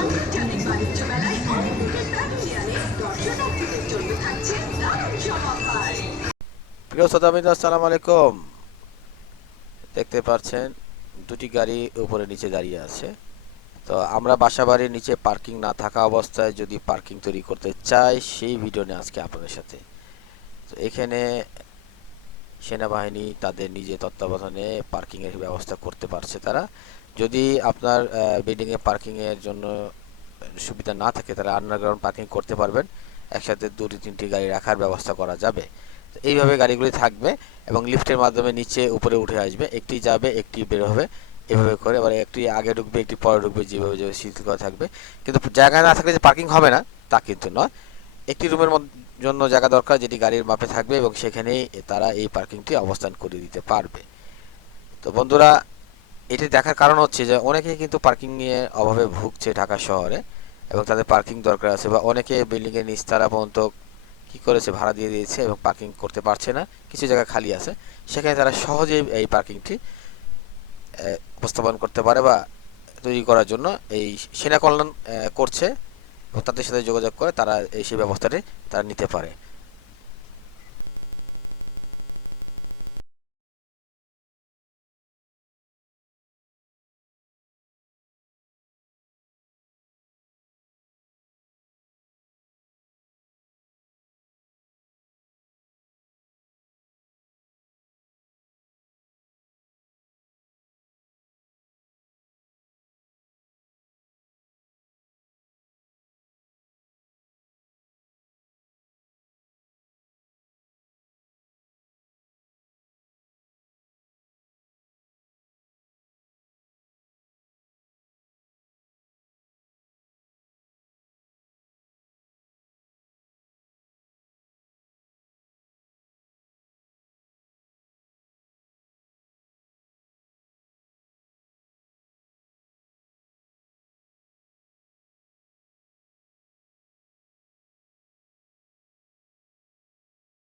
আন্তর্জাতিক বাণিজ্য মেলায় প্রিয় শ্রোতাবৃন্দ আসসালামু আলাইকুম। দেখতে পাচ্ছেন, দুটি গাড়ি উপরে নিচে দাঁড়িয়ে আছে। তো আমরা বাসা বাড়ির নিচে পার্কিং না থাকা অবস্থায় যদি পার্কিং তৈরি করতে চাই, সেই ভিডিও নিয়ে আজকে আপনাদের সাথে। তো এখানে সেনাবাহিনী তাদের নিজে তত্ত্বাবধানে পার্কিংয়ের ব্যবস্থা করতে পারছে তারা। যদি আপনার বিল্ডিংয়ে পার্কিংয়ের জন্য সুবিধা না থাকে তারা আন্ডারগ্রাউন্ড পার্কিং করতে পারবেন। একসাথে দুটি, তিনটি গাড়ি রাখার ব্যবস্থা করা যাবে। এইভাবে গাড়িগুলি থাকবে এবং লিফটের মাধ্যমে নিচে উপরে উঠে আসবে। একটি যাবে, একটি বের হবে। এভাবে করে এবার একটি আগে ঢুকবে, একটি পরে ঢুকবে, যেভাবে যেভাবে শিথিল করা থাকবে। কিন্তু জায়গা না থাকলে যে পার্কিং হবে না, তা কিন্তু নয়। একটি রুমের জন্য জায়গা দরকার যেটি গাড়ির মাপে থাকবে এবং সেখানেই তারা এই পার্কিংটি অবস্থান করে দিতে পারবে। তো বন্ধুরা, এটি দেখার কারণ হচ্ছে যে অনেকেই কিন্তু পার্কিং নিয়ে অভাবে ভুগছে ঢাকা শহরে এবং তাদের পার্কিং দরকার আছে বা অনেকে বিল্ডিংয়ের নিচতলা পর্যন্ত কি করেছে, ভাড়া দিয়ে দিয়েছে এবং পার্কিং করতে পারছে না, কিছু জায়গা খালি আছে, সেখানে তারা সহজেই এই পার্কিংটি উপস্থাপন করতে পারে বা তৈরি করার জন্য এই সেনা কল্যাণ করছে। এবং তাদের সাথে যোগাযোগ করে তারা এই সেই ব্যবস্থাটি তারা নিতে পারে।